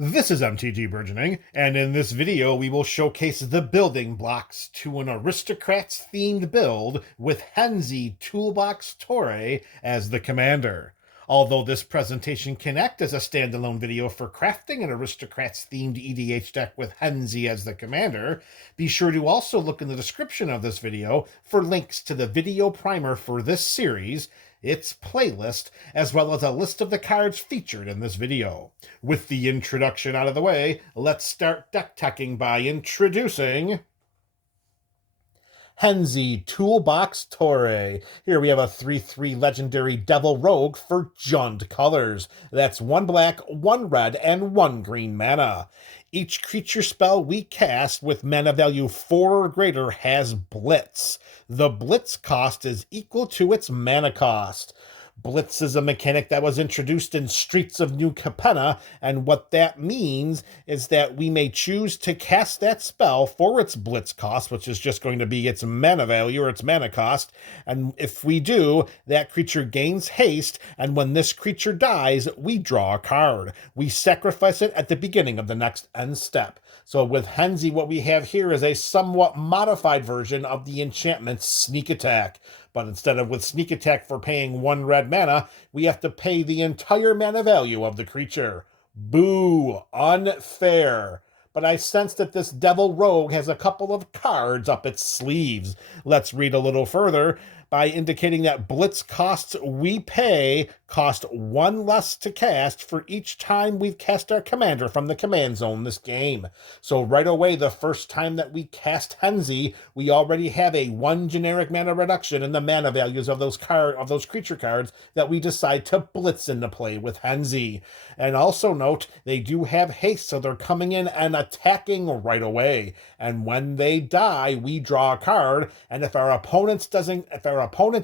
This is MTG Burgeoning, and in this video we will showcase the building blocks to an Aristocrats-themed build with Henzie Toolbox Torre as the commander. Although this presentation can act as a standalone video for crafting an Aristocrats-themed EDH deck with Henzie as the commander, be sure to also look in the description of this video for links to the video primer for this series, its playlist, as well as a list of the cards featured in this video. With the introduction out of the way, let's start deck teching by introducing Henzie Toolbox Torre. Here we have a 3/3 legendary Devil Rogue for Jund colors. That's 1 black, 1 red, and 1 green mana. Each creature spell we cast with mana value 4 or greater has Blitz. The Blitz cost is equal to its mana cost. Blitz is a mechanic that was introduced in Streets of New Capenna, and what that means is that we may choose to cast that spell for its Blitz cost, which is just going to be its mana value or its mana cost, and if we do, that creature gains haste, and when this creature dies, we draw a card. We sacrifice it at the beginning of the next end step. So with Henzie, what we have here is a somewhat modified version of the enchantment Sneak Attack. But instead of with Sneak Attack for paying 1 red mana, we have to pay the entire mana value of the creature. Boo! Unfair. But I sense that this Devil Rogue has a couple of cards up its sleeves. Let's read a little further by indicating that Blitz costs we pay cost 1 less to cast for each time we've cast our commander from the command zone this game. So right away, the first time that we cast Henzie, we already have a 1 generic mana reduction in the mana values of those creature cards that we decide to Blitz into play with Henzie. And also note, they do have haste, so they're coming in and attacking right away. And when they die, we draw a card, and if our opponents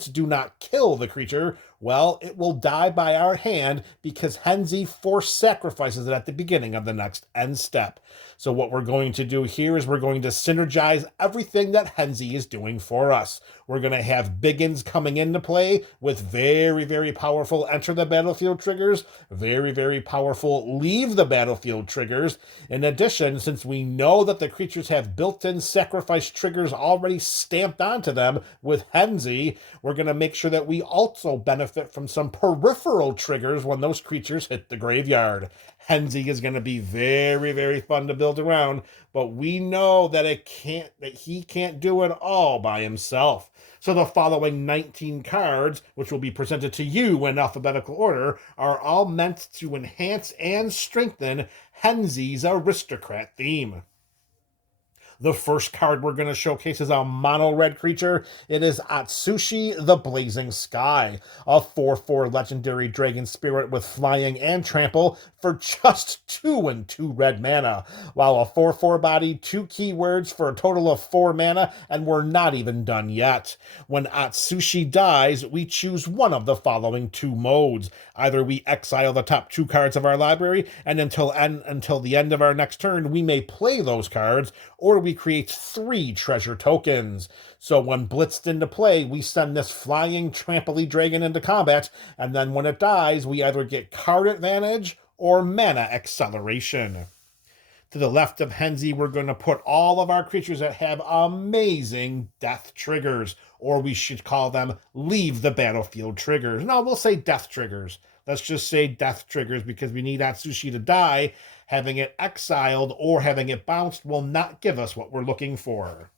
do not kill the creature, well, it will die by our hand because Henzie force sacrifices it at the beginning of the next end step. So what we're going to do here is we're going to synergize everything that Henzie is doing for us. We're going to have Biggins coming into play with very, very powerful enter the battlefield triggers, very, very powerful leave the battlefield triggers. In addition, since we know that the creatures have built-in sacrifice triggers already stamped onto them with Henzie, we're going to make sure that we also benefit from some peripheral triggers when those creatures hit the graveyard. Henzie is going to be very, very fun to build around, but we know that he can't do it all by himself. So the following 19 cards, which will be presented to you in alphabetical order, are all meant to enhance and strengthen Henzie's aristocrat theme. The first card we're going to showcase is a mono-red creature. It is Atsushi the Blazing Sky, a 4/4 legendary dragon spirit with flying and trample for just 2 and 2 red mana, while a 4/4 body, 2 keywords for a total of 4 mana, and we're not even done yet. When Atsushi dies, we choose one of the following 2 modes. Either we exile the top 2 cards of our library, and until the end of our next turn, we may play those cards, or we create 3 treasure tokens. So when blitzed into play, we send this flying trampoline dragon into combat, and then when it dies, we either get card advantage or mana acceleration. To the left of Henzie, we're going to put all of our creatures that have amazing death triggers, or we should call them leave the battlefield triggers. No, we'll say death triggers. Let's just say death triggers because we need Atsushi to die. Having it exiled or having it bounced will not give us what we're looking for.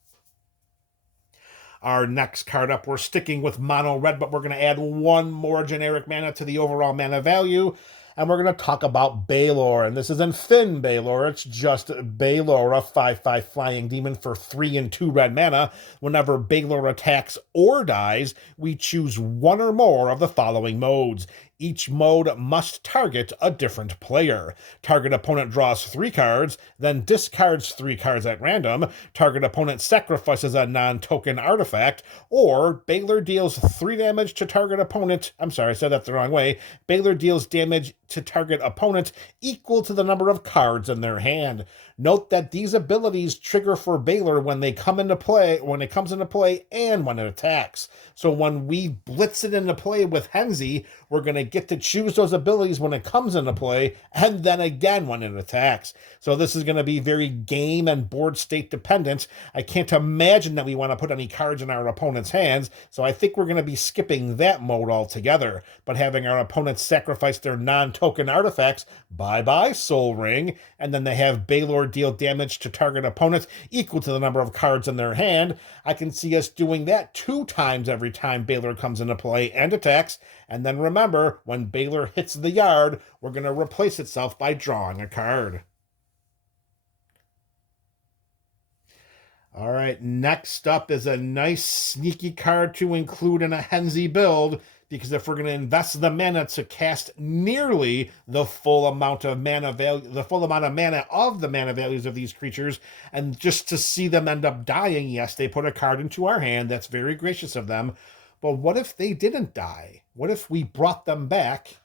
Our next card up, we're sticking with mono red, but we're going to add 1 more generic mana to the overall mana value. And we're going to talk about Balor, and this isn't Finn Balor, it's just Balor, a 5/5 flying demon for 3 and 2 red mana. Whenever Balor attacks or dies, we choose 1 or more of the following modes. Each mode must target a different player. Target opponent draws 3 cards, then discards 3 cards at random. Target opponent sacrifices a non-token artifact, or Balor deals 3 damage to target opponent. I'm sorry, I said that the wrong way. Balor deals damage to target opponent equal to the number of cards in their hand. Note that these abilities trigger for Baylor when it comes into play, and when it attacks. So when we blitz it into play with Henzie, we're going to get to choose those abilities when it comes into play, and then again when it attacks. So this is going to be very game and board state dependent. I can't imagine that we want to put any cards in our opponent's hands, so I think we're going to be skipping that mode altogether. But having our opponents sacrifice their non-token artifacts, bye-bye Soul Ring, and then they have Baylor deal damage to target opponents equal to the number of cards in their hand, I can see us doing that 2 times every time Baylor comes into play and attacks. And then remember, when Baylor hits the yard, we're going to replace itself by drawing a card. All right, next up is a nice sneaky card to include in a Henzie build, because if we're going to invest the mana to cast nearly the full amount of mana of the mana values of these creatures, and just to see them end up dying, yes, they put a card into our hand. That's very gracious of them. But what if they didn't die? What if we brought them back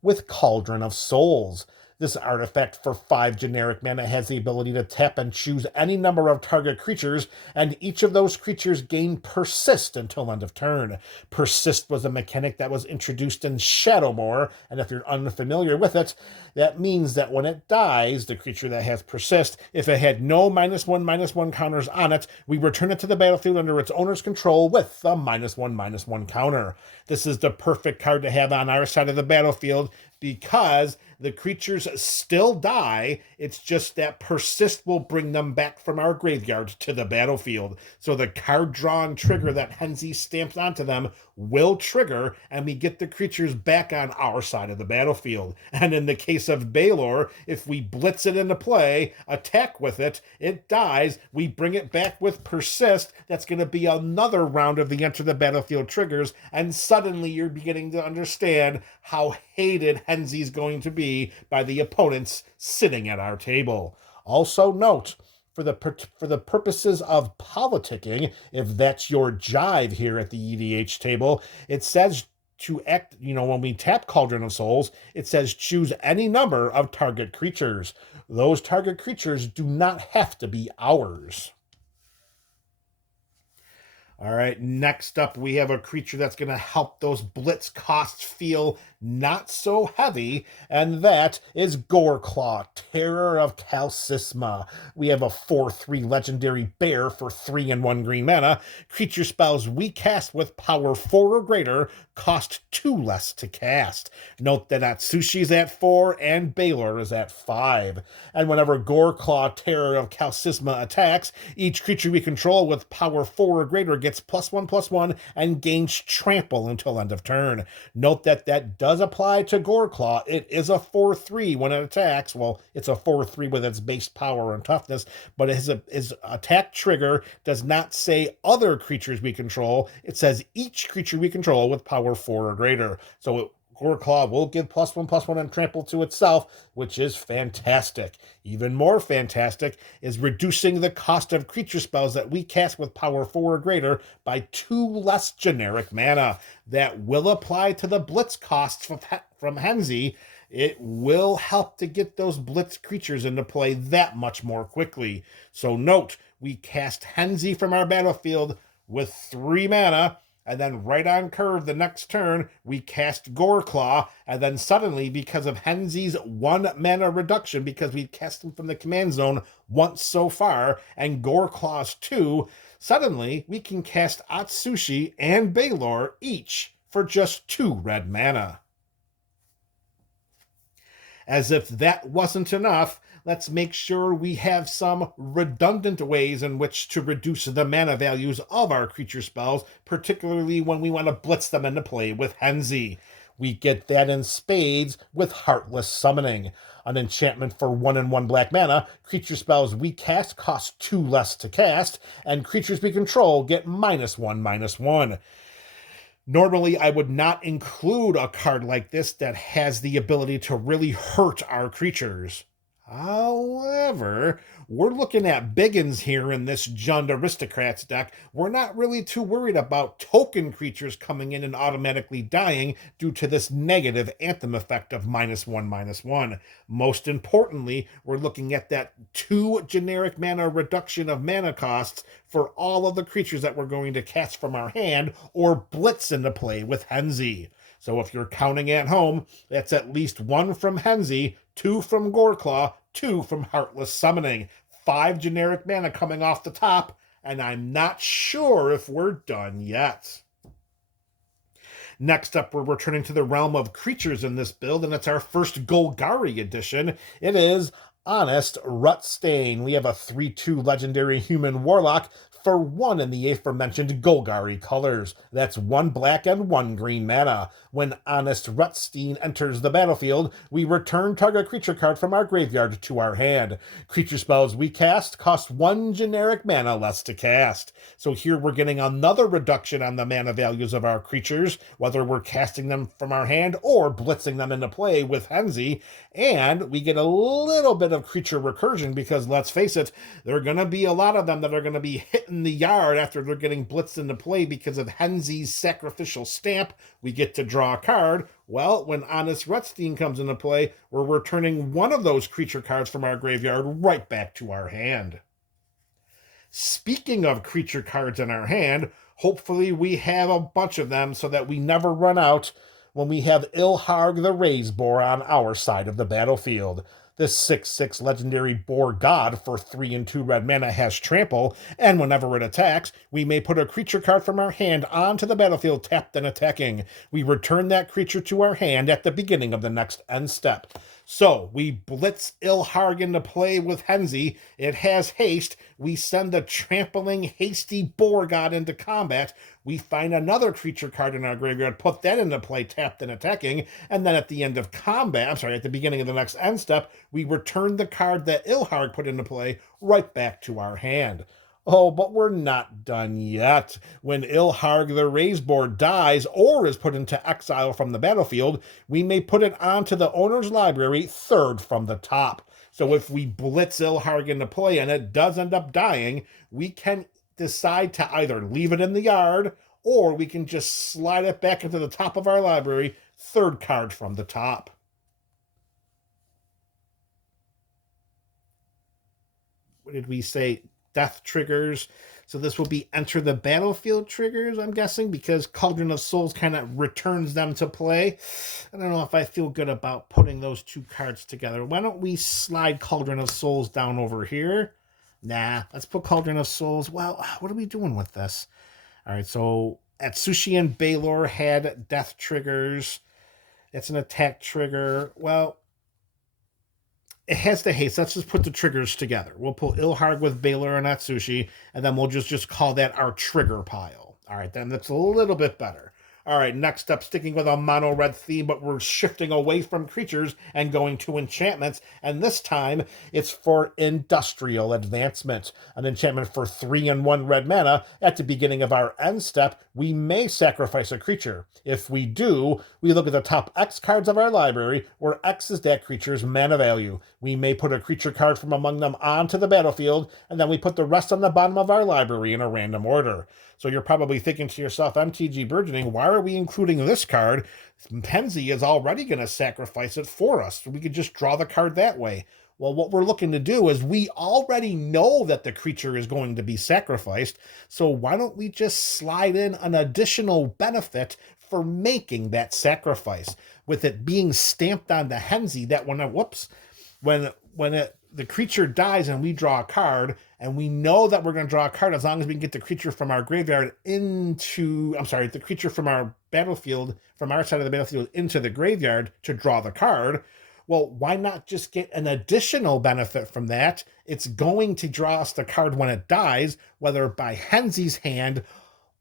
with Cauldron of Souls? This artifact for 5 generic mana has the ability to tap and choose any number of target creatures, and each of those creatures gain Persist until end of turn. Persist was a mechanic that was introduced in Shadowmoor, and if you're unfamiliar with it, that means that when it dies, the creature that has Persist, if it had no -1/-1 counters on it, we return it to the battlefield under its owner's control with a -1/-1 counter. This is the perfect card to have on our side of the battlefield, because the creatures still die. It's just that Persist will bring them back from our graveyard to the battlefield. So the card drawing trigger that Henzie stamps onto them will trigger, and we get the creatures back on our side of the battlefield. And in the case of Baylor, if we blitz it into play, attack with it, it dies, we bring it back with Persist. That's going to be another round of the enter the battlefield triggers, and suddenly you're beginning to understand how hated Henzie's going to be by the opponents sitting at our table. Also note, for the purposes of politicking, if that's your jive here at the EDH table, it says to act, when we tap Cauldron of Souls, it says choose any number of target creatures. Those target creatures do not have to be ours. All right, next up, we have a creature that's going to help those blitz costs feel not so heavy, and that is Goreclaw, Terror of Calcisma. We have a 4/3 legendary bear for 3 and 1 green mana. Creature spells we cast with power 4 or greater cost 2 less to cast. Note that Atsushi's at 4 and Baylor is at 5. And whenever Goreclaw, Terror of Calcisma attacks, each creature we control with power 4 or greater gets +1/+1 and gains trample until end of turn. Note that does apply to Goreclaw. It is a 4/3 when it attacks. Well, it's a 4/3 with its base power and toughness, but his attack trigger does not say other creatures we control. It says each creature we control with power 4 or greater. So Goreclaw will give +1/+1 and trample to itself, which is fantastic. Even more fantastic is reducing the cost of creature spells that we cast with power 4 or greater by 2 less generic mana. That will apply to the blitz costs from Henzie. It will help to get those blitz creatures into play that much more quickly. So note, we cast Henzie from our battlefield with 3 mana, and then right on curve the next turn, we cast Goreclaw, and then suddenly, because of Henzie's 1 mana reduction, because we've cast him from the command zone once so far, and Goreclaw's 2, suddenly we can cast Atsushi and Baylor each for just 2 red mana. As if that wasn't enough, let's make sure we have some redundant ways in which to reduce the mana values of our creature spells, particularly when we want to blitz them into play with Henzie. We get that in spades with Heartless Summoning. An enchantment for 1 and 1 black mana, creature spells we cast cost 2 less to cast, and creatures we control get -1/-1. Normally, I would not include a card like this that has the ability to really hurt our creatures. However, we're looking at biggins here in this Jund Aristocrats deck. We're not really too worried about token creatures coming in and automatically dying due to this negative anthem effect of -1/-1. Most importantly, we're looking at that 2 generic mana reduction of mana costs for all of the creatures that we're going to cast from our hand or blitz into play with Henzie. So if you're counting at home, that's at least 1 from Henzie, 2 from Goreclaw, 2 from Heartless Summoning. 5 generic mana coming off the top, and I'm not sure if we're done yet. Next up, we're returning to the realm of creatures in this build, and it's our first Golgari edition. It is Honest Rutstain. We have a 3/2 legendary human warlock for 1 in the aforementioned Golgari colors. That's 1 black and 1 green mana. When Honest Rutstain enters the battlefield, we return target creature card from our graveyard to our hand. Creature spells we cast cost 1 generic mana less to cast. So here we're getting another reduction on the mana values of our creatures, whether we're casting them from our hand or blitzing them into play with Henzie. And we get a little bit of creature recursion because, let's face it, there are going to be a lot of them that are going to be hitting the yard after they're getting blitzed into play because of Henzie's sacrificial stamp. We get to draw a card. Well, when Honest Rutstain comes into play, we're returning 1 of those creature cards from our graveyard right back to our hand. Speaking of creature cards in our hand, hopefully we have a bunch of them so that we never run out when we have Ilharg the Razeboar on our side of the battlefield. This 6/6 legendary boar god for 3 and 2 red mana has trample, and whenever it attacks, we may put a creature card from our hand onto the battlefield tapped and attacking. We return that creature to our hand at the beginning of the next end step. So we blitz Ilharg into play with Henzie. It has haste. We send the trampling, hasty boar god into combat. We find another creature card in our graveyard, put that into play, tapped and attacking, and then at the end of combat, at the beginning of the next end step, we return the card that Ilharg put into play right back to our hand. Oh, but we're not done yet. When Ilharg the Razeboar dies or is put into exile from the battlefield, we may put it onto the owner's library 3rd from the top. So if we blitz Ilharg into play and it does end up dying, we can decide to either leave it in the yard or we can just slide it back into the top of our library, 3rd card from the top. What did we say? Death triggers. So this will be enter the battlefield triggers, I'm guessing, because Cauldron of Souls kind of returns them to play. I don't know if I feel good about putting those 2 cards together. Why don't we slide Cauldron of Souls down over here? Nah, let's put Cauldron of Souls. Well, what are we doing with this? All right, so Atsushi and Baylor had death triggers. It's an attack trigger. Well, it has the haste. Let's just put the triggers together. We'll pull Ilharg with Baylor and Atsushi, and then we'll just call that our trigger pile. All right, then that's a little bit better. All right, next up, sticking with a mono-red theme, but we're shifting away from creatures and going to enchantments, and this time it's for Industrial Advancement. An enchantment for 3 and 1 red mana. At the beginning of our end step, we may sacrifice a creature. If we do, we look at the top X cards of our library, where X is that creature's mana value. We may put a creature card from among them onto the battlefield, and then we put the rest on the bottom of our library in a random order. So you're probably thinking to yourself, MTG Burgeoning, why are we including this card? Henzie is already going to sacrifice it for us. So we could just draw the card that way. Well, what we're looking to do is we already know that the creature is going to be sacrificed. So why don't we just slide in an additional benefit for making that sacrifice? With it being stamped on the Henzie, that when the creature dies and we draw a card, and we know that we're going to draw a card as long as we can get the creature from our graveyard the creature from our battlefield, from our side of the battlefield into the graveyard to draw the card. Well, why not just get an additional benefit from that? It's going to draw us the card when it dies, whether by Henzie's hand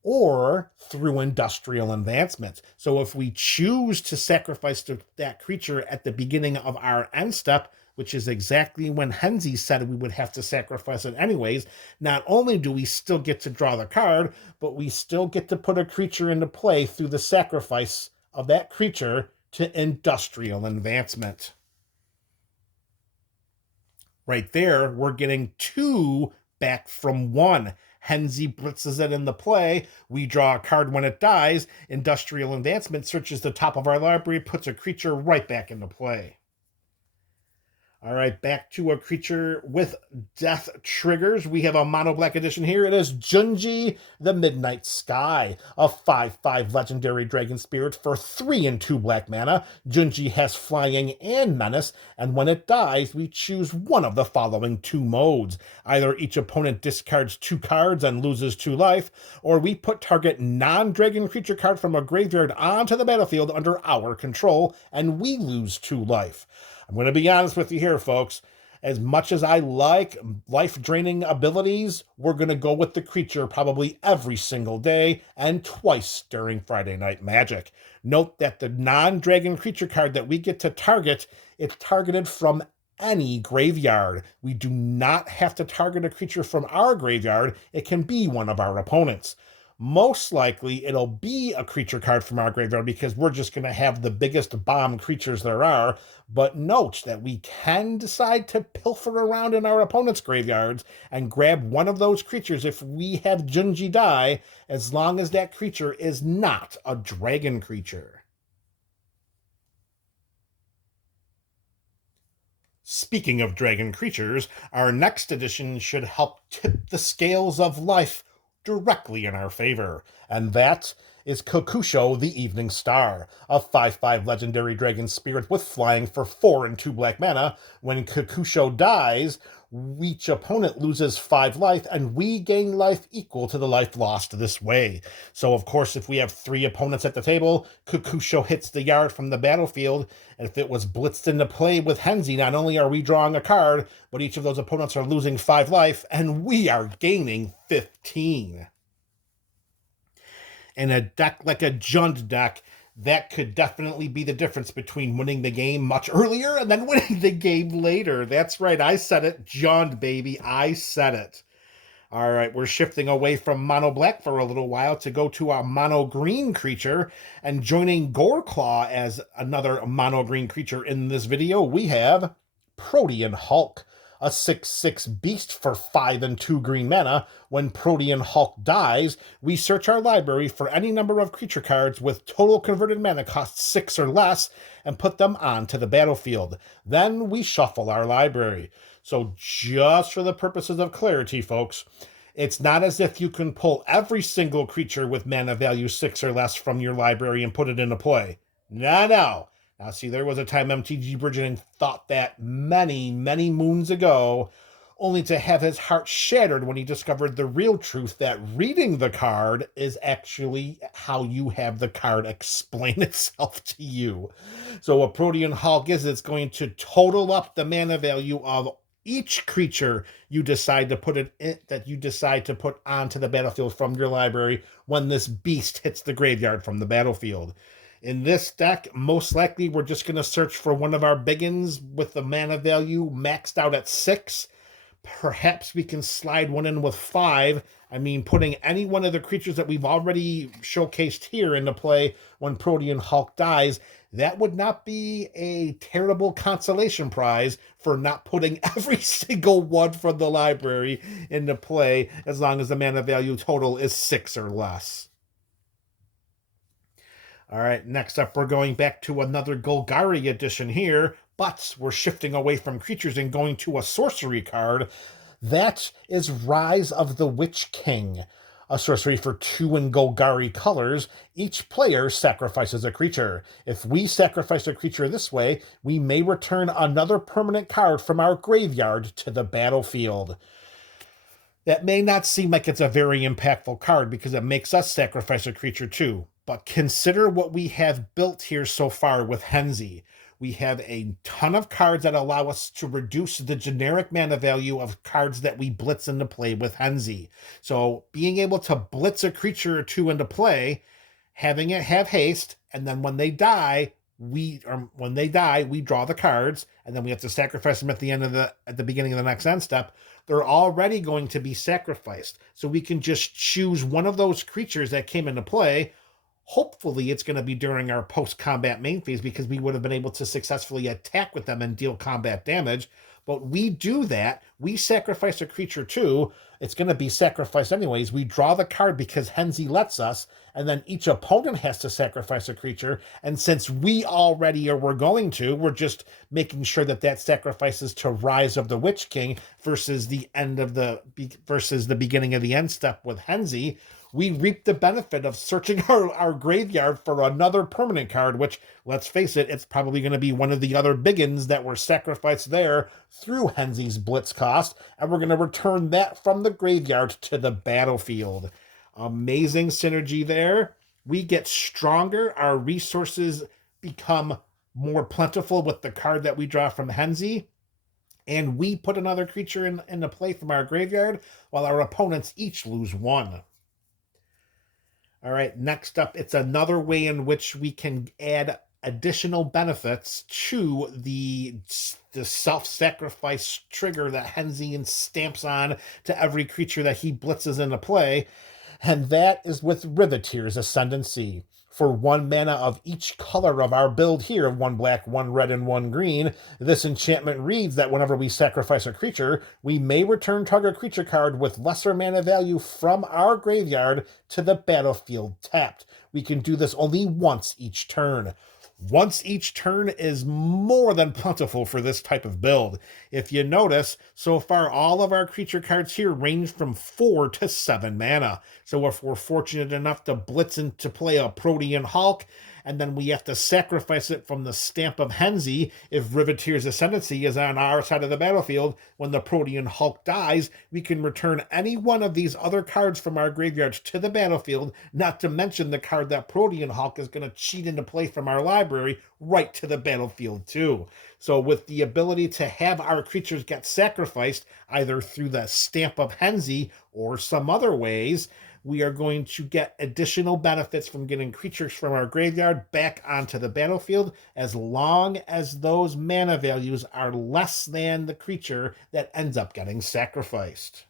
or through Industrial Advancement. So if we choose to sacrifice that creature at the beginning of our end step, which is exactly when Henzie said we would have to sacrifice it anyways, not only do we still get to draw the card, but we still get to put a creature into play through the sacrifice of that creature to Industrial Advancement. Right there, we're getting 2 back from 1. Henzie blitzes it in the play. We draw a card when it dies. Industrial Advancement searches the top of our library, puts a creature right back into play. All right, back to a creature with death triggers. We have a mono black edition here. It is Junji the Midnight Sky, a 5/5 legendary dragon spirit for 3 and 2 black mana. Junji has flying and menace, and when it dies, we choose one of the following 2 modes. Either each opponent discards 2 cards and loses 2 life, or we put target non-dragon creature card from a graveyard onto the battlefield under our control, and we lose 2 life. I'm going to be honest with you here, folks. As much as I like life-draining abilities, we're going to go with the creature probably every single day and twice during Friday Night Magic. Note that the non-dragon creature card that we get to target, it's targeted from any graveyard. We do not have to target a creature from our graveyard. It can be one of our opponents. Most likely, it'll be a creature card from our graveyard because we're just going to have the biggest bomb creatures there are. But note that we can decide to pilfer around in our opponent's graveyards and grab one of those creatures if we have Junji die, as long as that creature is not a dragon creature. Speaking of dragon creatures, our next edition should help tip the scales of life directly in our favor, and that is Kokusho the Evening Star, a 5/5 legendary dragon spirit with flying for 4 and 2 black mana. When Kokusho dies, each opponent loses 5 life, and we gain life equal to the life lost this way. So, of course, if we have 3 opponents at the table, Kokusho hits the yard from the battlefield, and if it was blitzed into play with Henzie, not only are we drawing a card, but each of those opponents are losing 5 life, and we are gaining 15. In a deck like a Jund deck, that could definitely be the difference between winning the game much earlier and then winning the game later. That's right, I said it. Jund, baby, I said it. All right, we're shifting away from mono black for a little while to go to a mono green creature, and joining Goreclaw as another mono green creature in this video, we have Protean Hulk, a 6/6 beast for 5 and 2 green mana. When Protean Hulk dies, we search our library for any number of creature cards with total converted mana cost 6 or less and put them onto the battlefield. Then we shuffle our library. So just for the purposes of clarity, folks, it's not as if you can pull every single creature with mana value 6 or less from your library and put it into play. No. Now, see, there was a time MTG Burgeoning thought that many, many moons ago, only to have his heart shattered when he discovered the real truth that reading the card is actually how you have the card explain itself to you. So what Protean Hulk is, it's going to total up the mana value of each creature you decide to put onto the battlefield from your library when this beast hits the graveyard from the battlefield. In this deck, most likely we're just going to search for one of our biggins with the mana value maxed out at 6. Perhaps we can slide one in with 5. I mean, putting any one of the creatures that we've already showcased here into play when Protean Hulk dies, that would not be a terrible consolation prize for not putting every single one from the library into play, as long as the mana value total is 6 or less. All right, next up, we're going back to another Golgari edition here, but we're shifting away from creatures and going to a sorcery card. That is Rise of the Witch King, a sorcery for 2 in Golgari colors. Each player sacrifices a creature. If we sacrifice a creature this way, we may return another permanent card from our graveyard to the battlefield. That may not seem like it's a very impactful card because it makes us sacrifice a creature too. But consider what we have built here so far with Henzie. We have a ton of cards that allow us to reduce the generic mana value of cards that we blitz into play with Henzie. So being able to blitz a creature or 2 into play, having it have haste, and then when they die, we draw the cards, and then we have to sacrifice them at the beginning of the next end step. They're already going to be sacrificed. So we can just choose one of those creatures that came into play. Hopefully it's going to be during our post-combat main phase because we would have been able to successfully attack with them and deal combat damage. But we do that. We sacrifice a creature too. It's going to be sacrificed anyways. We draw the card because Henzie lets us, and then each opponent has to sacrifice a creature. And since we already we're going to, we're just making sure that that sacrifices to Rise of the Witch King versus the beginning of the end step with Henzie. We reap the benefit of searching our graveyard for another permanent card, which, let's face it, it's probably going to be one of the other biggins that were sacrificed there through Henzie's Blitz cost, and we're going to return that from the graveyard to the battlefield. Amazing synergy there. We get stronger. Our resources become more plentiful with the card that we draw from Henzie, and we put another creature into play from our graveyard, while our opponents each lose one. All right, next up, it's another way in which we can add additional benefits to the self-sacrifice trigger that Henzie stamps on to every creature that he blitzes into play, and that is with Riveteer's Ascendancy. For 1 mana of each color of our build here, 1 black, 1 red, and 1 green, this enchantment reads that whenever we sacrifice a creature, we may return target creature card with lesser mana value from our graveyard to the battlefield tapped. We can do this only once each turn. Once each turn is more than plentiful for this type of build. If you notice, so far all of our creature cards here range from 4 to 7 mana. So if we're fortunate enough to blitz into play a Protean Hulk, and then we have to sacrifice it from the stamp of Henzie, if Riveteer's Ascendancy is on our side of the battlefield, when the Protean Hulk dies, we can return any one of these other cards from our graveyard to the battlefield, not to mention the card that Protean Hulk is going to cheat into play from our library right to the battlefield too. So with the ability to have our creatures get sacrificed, either through the stamp of Henzie or some other ways, we are going to get additional benefits from getting creatures from our graveyard back onto the battlefield, as long as those mana values are less than the creature that ends up getting sacrificed.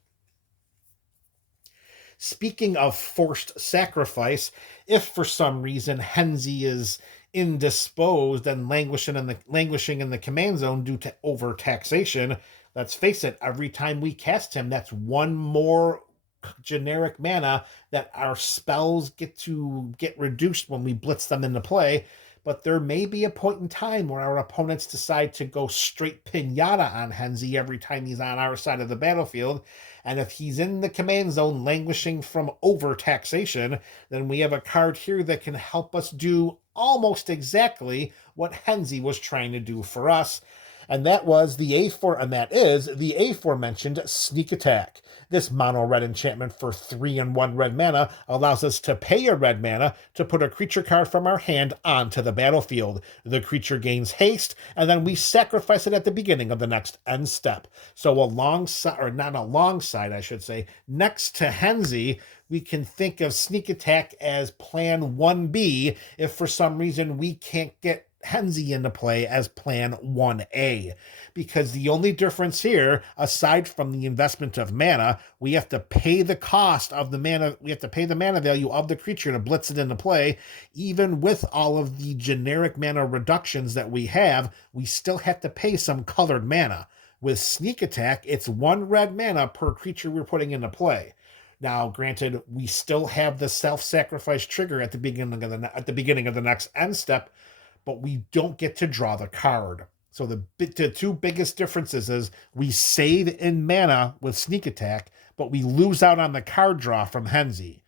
Speaking of forced sacrifice, if for some reason Henzie is indisposed and languishing in the command zone due to overtaxation, let's face it, every time we cast him, that's 1 more generic mana that our spells get reduced when we blitz them into play. But there may be a point in time where our opponents decide to go straight pinata on Henzie every time he's on our side of the battlefield. And if he's in the command zone languishing from overtaxation, then we have a card here that can help us do almost exactly what Henzie was trying to do for us. And that is the aforementioned Sneak Attack. This mono red enchantment for 3 and 1 red mana allows us to pay a red mana to put a creature card from our hand onto the battlefield. The creature gains haste, and then we sacrifice it at the beginning of the next end step. So next to Henzie, we can think of Sneak Attack as plan 1B if for some reason we can't get Henzie into play as plan 1A, because the only difference here, aside from the investment of mana, we have to pay the cost of the mana. We have to pay the mana value of the creature to blitz it into play. Even with all of the generic mana reductions that we have, we still have to pay some colored mana. With Sneak Attack, it's 1 red mana per creature we're putting into play. Now, granted, we still have the self-sacrifice trigger at the beginning of the next end step, but we don't get to draw the card. So the 2 biggest differences is we save in mana with Sneak Attack, but we lose out on the card draw from Henzie.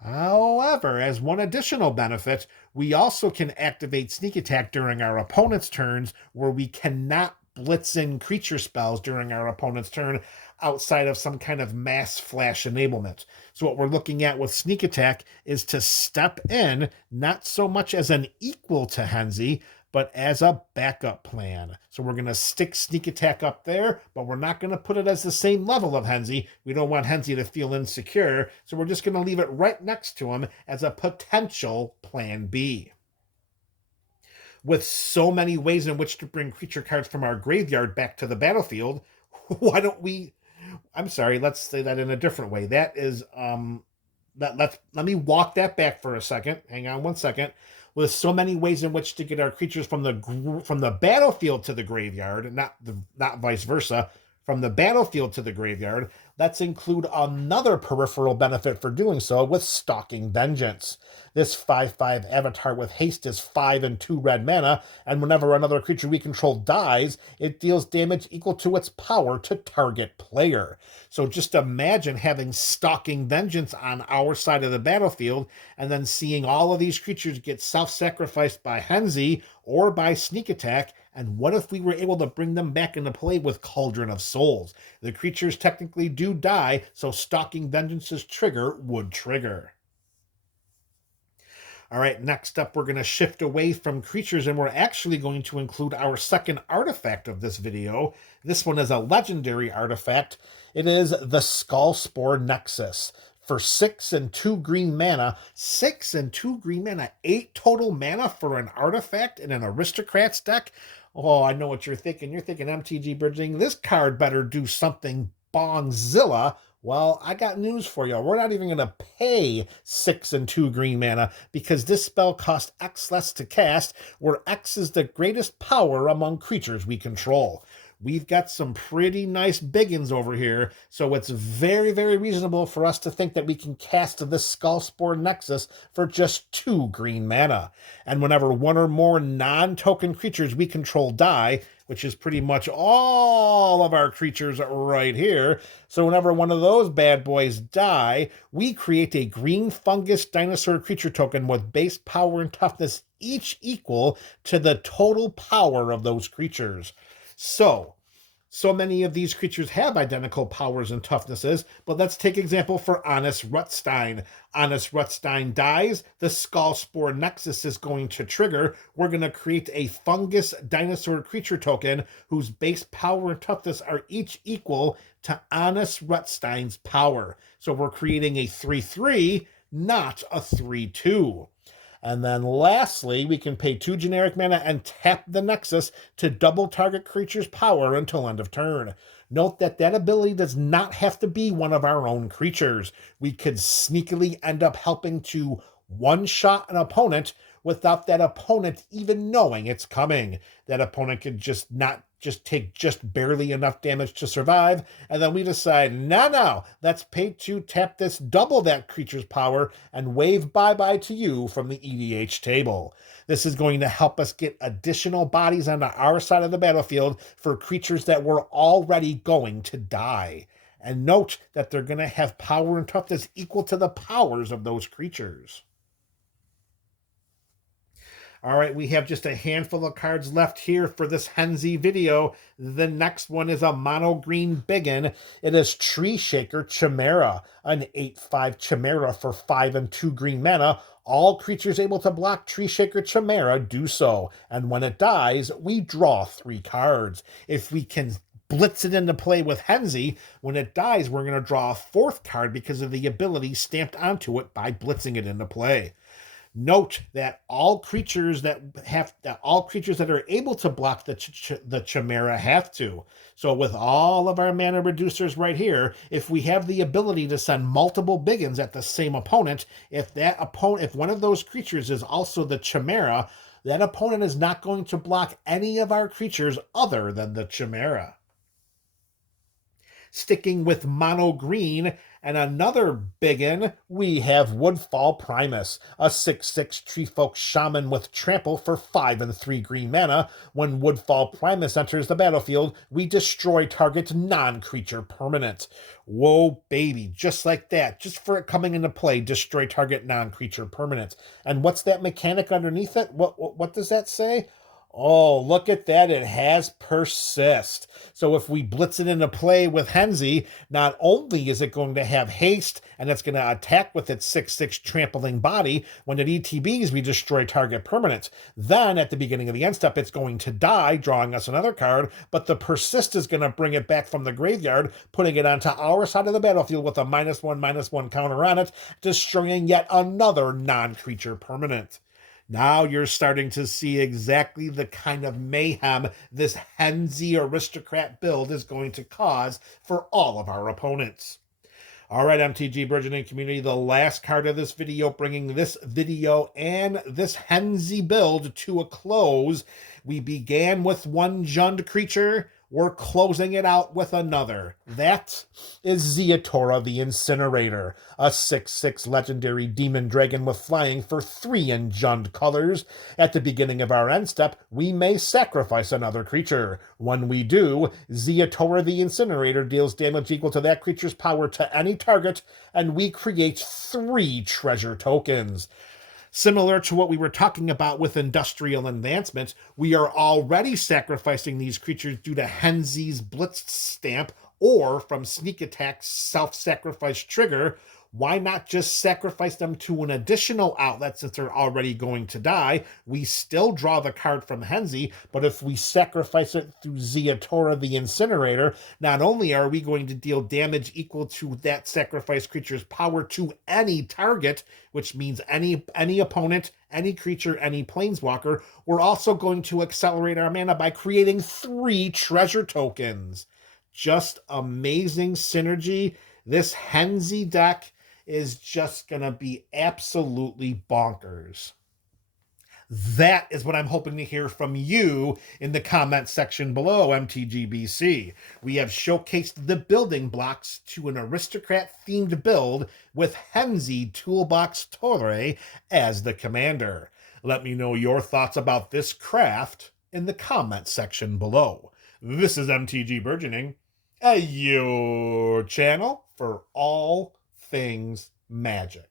However, as one additional benefit, we also can activate Sneak Attack during our opponent's turns, where we cannot blitz in creature spells during our opponent's turn outside of some kind of mass flash enablement. So what we're looking at with Sneak Attack is to step in, not so much as an equal to Henzie, but as a backup plan. So we're going to stick Sneak Attack up there, but we're not going to put it as the same level of Henzie. We don't want Henzie to feel insecure, so we're just going to leave it right next to him as a potential plan B. With so many ways in which to bring creature cards from our graveyard back to the battlefield, let's say that in a different way. That is, let me walk that back for a second. Hang on one second. With so many ways in which to get our creatures from the battlefield to the graveyard, not vice versa, from the battlefield to the graveyard, let's include another peripheral benefit for doing so with Stalking Vengeance. This 5/5 avatar with haste is 5 and 2 red mana, and whenever another creature we control dies, it deals damage equal to its power to target player. So just imagine having Stalking Vengeance on our side of the battlefield, and then seeing all of these creatures get self-sacrificed by Henzie or by Sneak Attack, and what if we were able to bring them back into play with Cauldron of Souls? The creatures technically do die, so Stalking Vengeance's trigger would trigger. All right, next up, we're going to shift away from creatures, and we're actually going to include our second artifact of this video. This one is a legendary artifact. It is the Skullspore Nexus. For 6 and 2 green mana, 6 and 2 green mana, 8 total mana for an artifact in an Aristocrats deck? Oh, I know what you're thinking. You're thinking MTG Burgeoning. This card better do something bongzilla. Well, I got news for you. We're not even going to pay 6 and 2 green mana because this spell costs X less to cast, where X is the greatest power among creatures we control. We've got some pretty nice biggins over here, so it's very, very reasonable for us to think that we can cast this Skullspore Nexus for just 2 green mana. And whenever one or more non-token creatures we control die, which is pretty much all of our creatures right here, so whenever one of those bad boys die, we create a green fungus dinosaur creature token with base power and toughness each equal to the total power of those creatures. So many of these creatures have identical powers and toughnesses, but let's take example for Honest Rutstein. Honest Rutstein dies, the Skullspore Nexus is going to trigger. We're going to create a fungus dinosaur creature token whose base power and toughness are each equal to Honest Rutstein's power. So we're creating a 3/3, not a 3/2. And then lastly, we can pay 2 generic mana and tap the Nexus to double target creature's power until end of turn. Note that that ability does not have to be one of our own creatures. We could sneakily end up helping to one-shot an opponent without that opponent even knowing it's coming. That opponent could just take barely enough damage to survive, and then we decide, no, let's pay to tap this, double that creature's power, and wave bye-bye to you from the EDH table. This is going to help us get additional bodies onto our side of the battlefield for creatures that were already going to die. And note that they're going to have power and toughness equal to the powers of those creatures. All right, we have just a handful of cards left here for this Henzie video. The next one is a mono green biggin. It is Tree Shaker Chimera, an 8/5 Chimera for 5 and 2 green mana. All creatures able to block Tree Shaker Chimera do so, and when it dies, we draw 3 cards. If we can blitz it into play with Henzie, when it dies, we're going to draw a 4th card because of the ability stamped onto it by blitzing it into play. Note that all creatures that are able to block the Chimera have to. So with all of our mana reducers right here, if we have the ability to send multiple biggins at the same opponent, if one of those creatures is also the Chimera, that opponent is not going to block any of our creatures other than the Chimera. Sticking with mono green and another biggin, we have Woodfall Primus, a 6/6 Treefolk Shaman with Trample for 5 and 3 green mana. When Woodfall Primus enters the battlefield, we destroy target non-creature permanent. Whoa, baby, just like that. Just for it coming into play, destroy target non-creature permanent. And what's that mechanic underneath it? What does that say? Oh, look at that. It has Persist. So if we blitz it into play with Henzie, not only is it going to have haste, and it's going to attack with its 6/6 trampling body. When it ETBs, we destroy target permanent. Then, at the beginning of the end step, it's going to die, drawing us another card, but the Persist is going to bring it back from the graveyard, putting it onto our side of the battlefield with a -1/-1 counter on it, destroying yet another non-creature permanent. Now you're starting to see exactly the kind of mayhem this Henzie Aristocrat build is going to cause for all of our opponents. All right, MTG Burgeoning community, the last card of this video, bringing this video and this Henzie build to a close. We began with one Jund creature. We're closing it out with another. That is Zeatora the Incinerator, a 6/6 legendary demon dragon with flying for 3 in Jund colors. At the beginning of our end step, we may sacrifice another creature. When we do, Zeatora the Incinerator deals damage equal to that creature's power to any target, and we create 3 treasure tokens. Similar to what we were talking about with Industrial Advancement, we are already sacrificing these creatures due to Henzie's Blitz stamp or from Sneak Attack's self-sacrifice trigger. Why not just sacrifice them to an additional outlet since they're already going to die? We still draw the card from Henzie, but if we sacrifice it through Zeatora the Incinerator, not only are we going to deal damage equal to that sacrificed creature's power to any target, which means any opponent, any creature, any planeswalker, we're also going to accelerate our mana by creating 3 treasure tokens. Just amazing synergy. This Henzie deck is just going to be absolutely bonkers. That is what I'm hoping to hear from you in the comment section below, MTGBC. We have showcased the building blocks to an aristocrat-themed build with Henzie Toolbox Torre as the commander. Let me know your thoughts about this craft in the comment section below. This is MTG Burgeoning, your channel for all things Magic.